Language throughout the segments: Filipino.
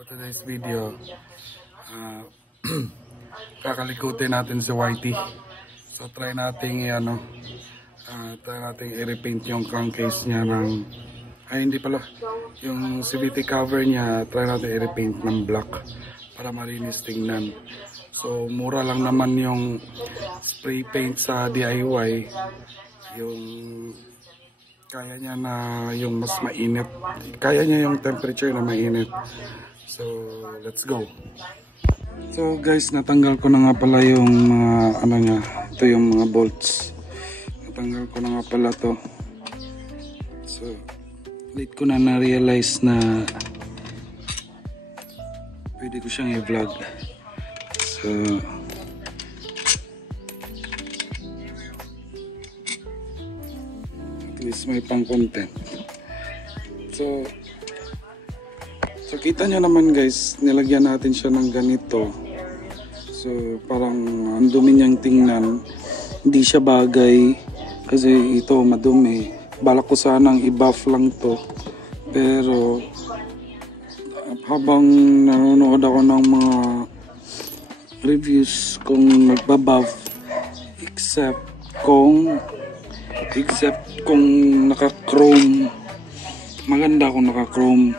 For today's video, kakalikutin natin si YT. So try nating i-repaint yung crankcase niya ng, hindi pala, yung CVT cover niya, try natin i-repaint ng black para malinis tingnan. So mura lang naman yung spray paint sa DIY, yung kaya niya na yung mas mainit, kaya niya yung temperature na mainit. So let's go. So guys, natanggal ko na nga pala yung mga niya, ito yung mga bolts, natanggal ko na nga pala to. So late ko na na-realize na pwede ko siyang i-vlog. So at least may pang content. So kita nyo naman guys, nilagyan natin siya ng ganito. So parang ang dumi niyang tingnan, hindi siya bagay kasi ito madumi. Balak ko sanang i-buff lang to, pero habang nanonood ako ng mga reviews kung nagbabuff, except kung naka-chrome, maganda kung naka-chrome,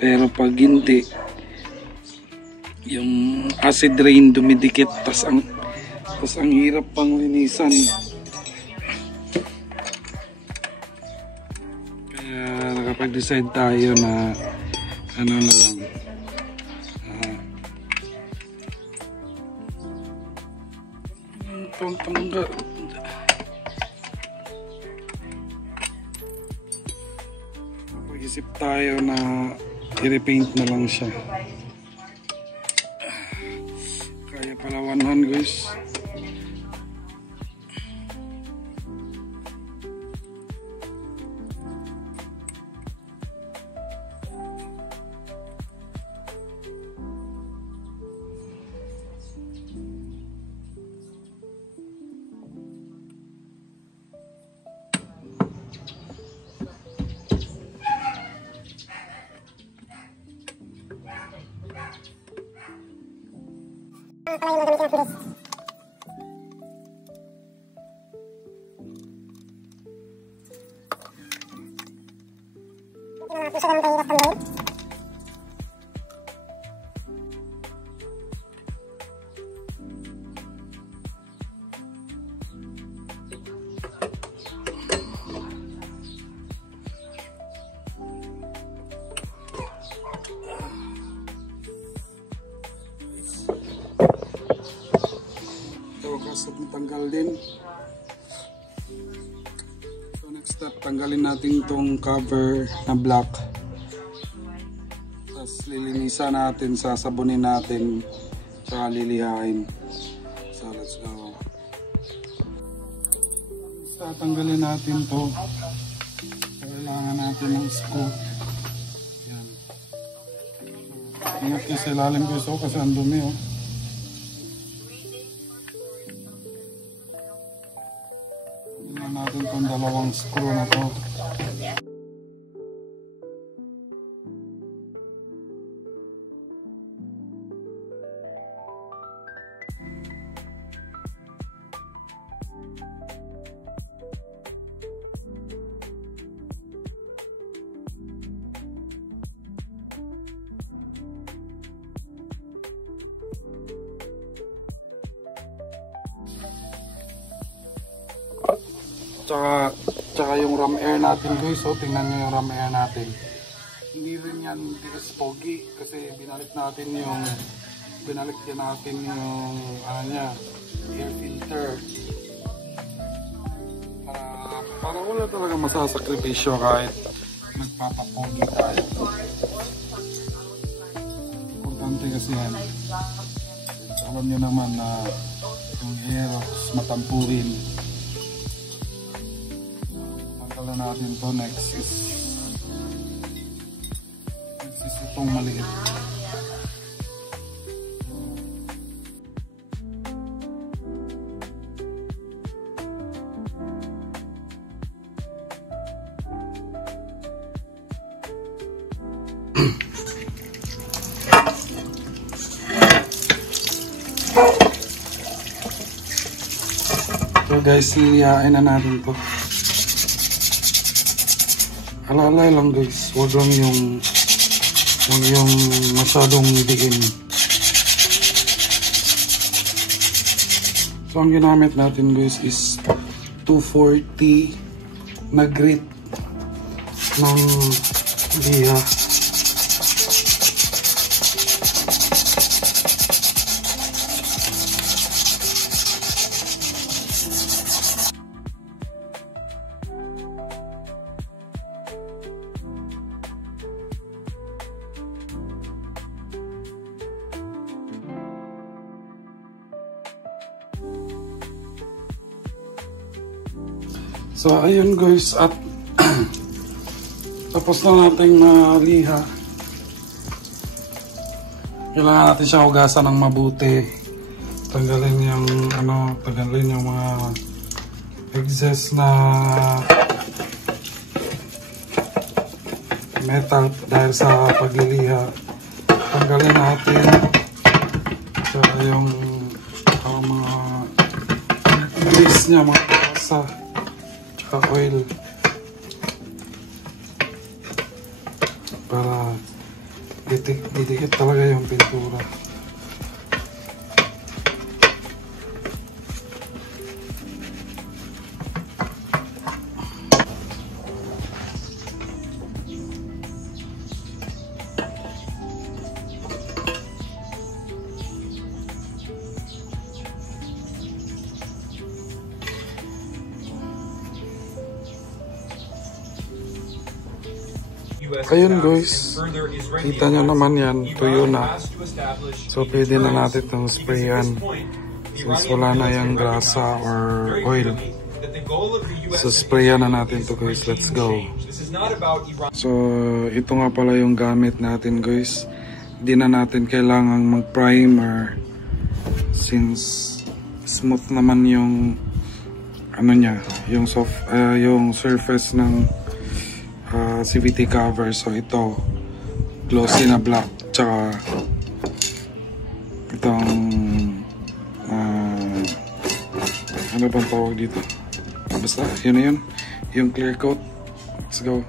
pero pag hindi, yung acid rain dumidikit, tas ang hirap pang linisan. Kaya nakapag-decide tayo na na lang, tanggal. Pag-isip tayo na i-repaint na lang siya. Kaya pala 100 guys. Kasap natanggal din. So next step, tanggalin natin itong cover na black, tapos lilinisan natin, sasabunin natin, tsaka lilihain. So let's go. So tanggalin natin to. Kailangan natin ng scoop. Yan. Ingat kasi lalim ko ito kasi ang dumi oh. Natin itong dalawang screw na to. Tsaka yung ram air natin guys, so tingnan nyo yung ram air natin. Hindi rin yan tigas pogi kasi binalik din natin yung air filter. Para wala talaga masasakripisyo kahit nagpapapogi tayo. Importante kasi yan. Alam nyo naman na yung air matampurin. Natin to. Next is itong maliit. So guys, liyain na natin to. Alalay lang guys, huwag lang yung masyadong diin. So ang ginamit natin guys is 240 na grit ng liha. So ayun guys, at tapos na nating maliha. Kailangan natin siya hugasan ng mabuti. Tanggalin yung tanggalin yung mga excess na metal dahil sa pagliliha. Tanggalin natin saka yung mga grease niya, mga kasa. Oil para didikit talaga yung pintura. Ayun guys, kita nyo naman yan, tuyo na. So pwede na natin itong sprayan since wala na yung grasa or oil. So sprayan na natin to guys, let's go. So ito nga pala yung gamit natin guys. Di na natin kailangang mag-primer since smooth naman yung yung yung surface ng CVT cover. So ito glossy na black, tsaka itong ano bang tawag dito, basta yun na yun, yung clear coat. Let's go.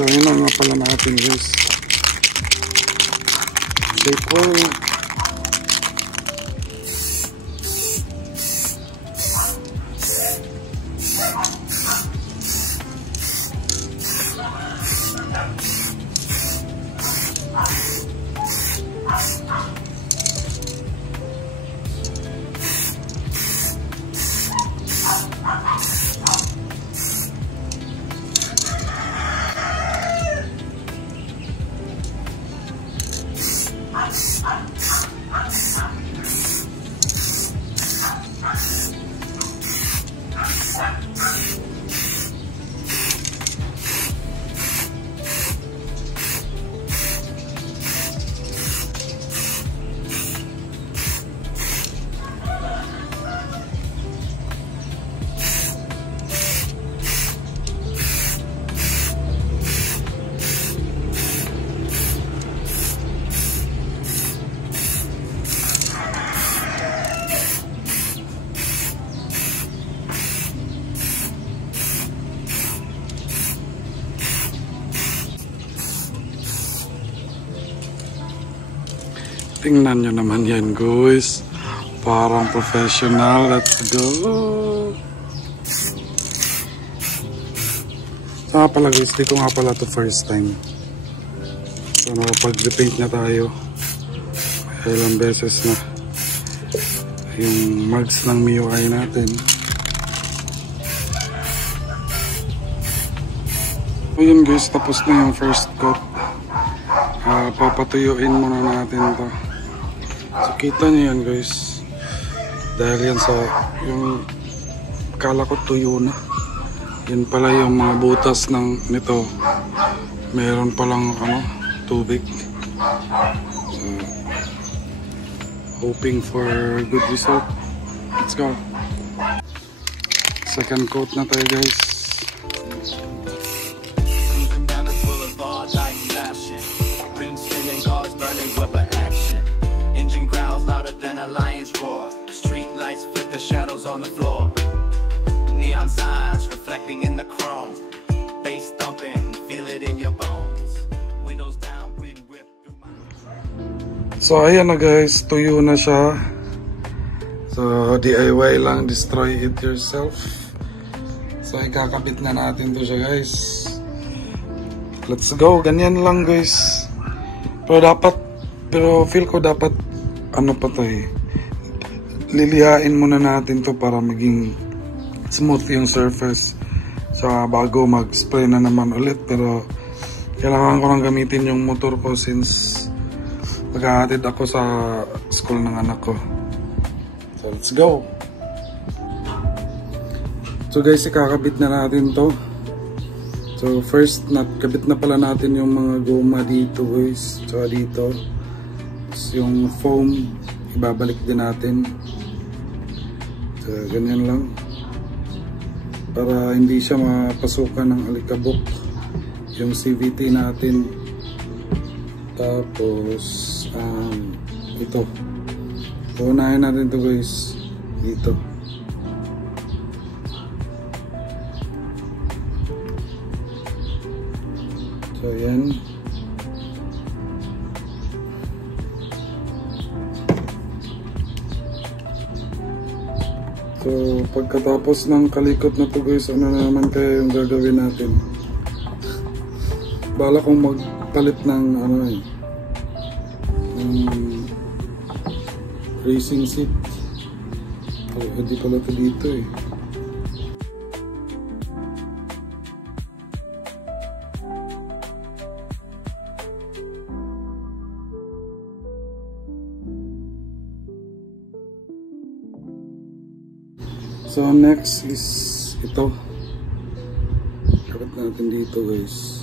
So yun na nga pala natin guys. Take oil. Tingnan nyo naman yan guys, parang professional. Let's go. Saka pala guys, dito nga pala to first time. So nakapag-repaint na tayo ilang beses na yung marks ng MIUI natin. Ayun guys, tapos na yung first coat. Papatuyuin muna natin to. So kita nyo yan guys. Dahil yan sa yung kala ko tuyo na. Yun pala yung mga butas ng nito. Meron palang tubig. So, hoping for good result. Let's go. Second coat na tayo guys. Shadows on the floor, neon signs reflecting in the chrome, bass thumping, feel it in your bones, windows down, wind whip through my... So ayan na guys, tuyo na siya. So DIY lang, destroy it yourself. So ikakabit na natin to siya guys. Let's go, ganyan lang guys. Pero feel ko dapat pa to lilihain muna natin to para maging smooth yung surface. So bago mag-spray na naman ulit, pero kailangan ko nang gamitin yung motor ko since maghahatid ako sa school ng anak ko. So let's go. So guys, ikakabit na natin to. So first, nakabit na pala natin yung mga goma dito guys. So dito, yung foam ibabalik din natin. So, ganyan lang para hindi siya mapasukan ng alikabok yung CVT natin. Tapos ito, unahin natin to guys dito. So yan. So, pagkatapos ng kalikot na to guys, ano na naman kaya yung gagawin natin? Bala kong magpalit ng racing seat. Oh, hindi pala ito dito eh. So next is ito. Kapit natin dito guys.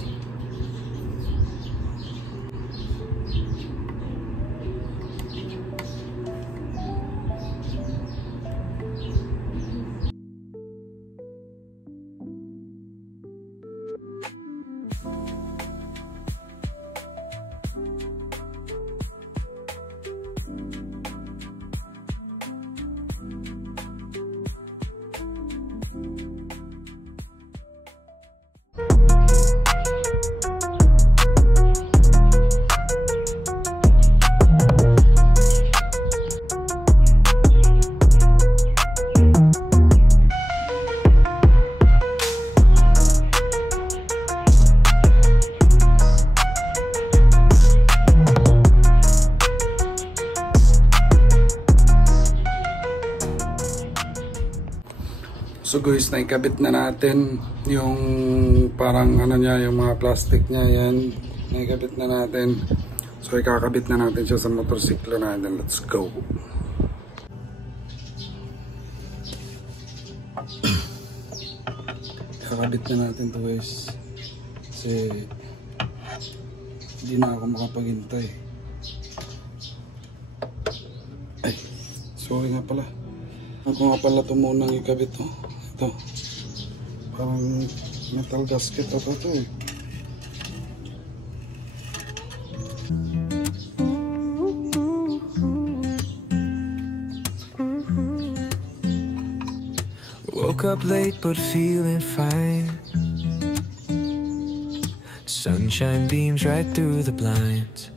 So guys, naikabit na natin yung parang niya, yung mga plastic niya yan. Naikabit na natin. So ikakabit na natin siya sa motorsiklo natin. Let's go. Ikakabit na natin to guys. Kasi hindi na ako makapaghintay. Ay, sorry nga pala. Ako nga pala ito munang ikabit to. Ito, parang metal gasket ito eh. Woke up late but feeling fine. Sunshine beams right through the blinds.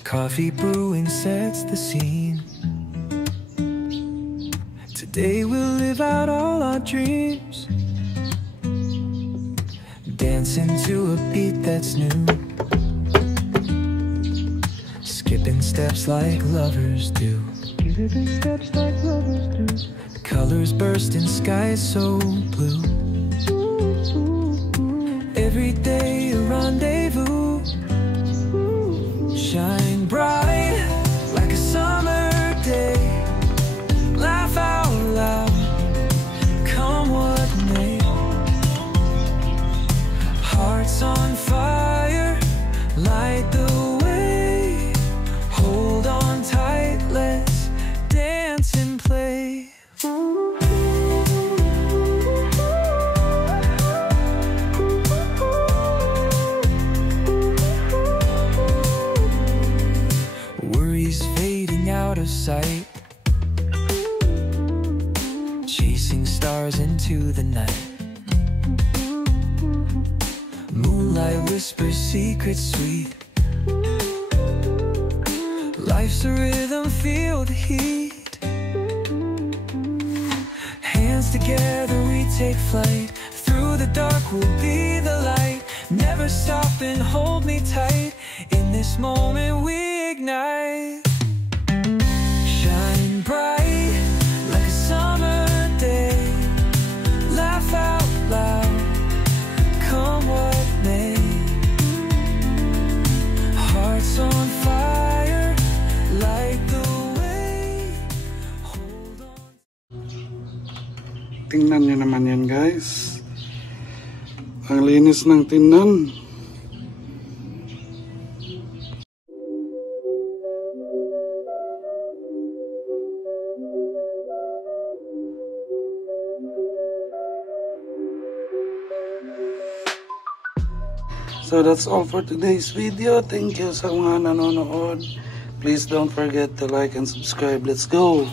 Coffee brewing sets the scene. Today we'll live out all our dreams, dancing to a beat that's new, skipping steps like lovers do. Colors burst in skies so blue. dance and play. Worries fading out of sight, chasing stars into the night. Moonlight whispers secrets sweet. Life's a rhythm, feel the heat. Hands together we take flight. Through the dark we'll be the light. Never stop and hold me tight. In this moment we ignite. Shine bright like a summer day. Laugh out loud, come what may. Hearts on fire, light the way. Hold on. Tingnan nyo naman yan guys. Ang linis ng tingnan. So that's all for today's video. Thank you sa mga nanonood. Please don't forget to like and subscribe. Let's go!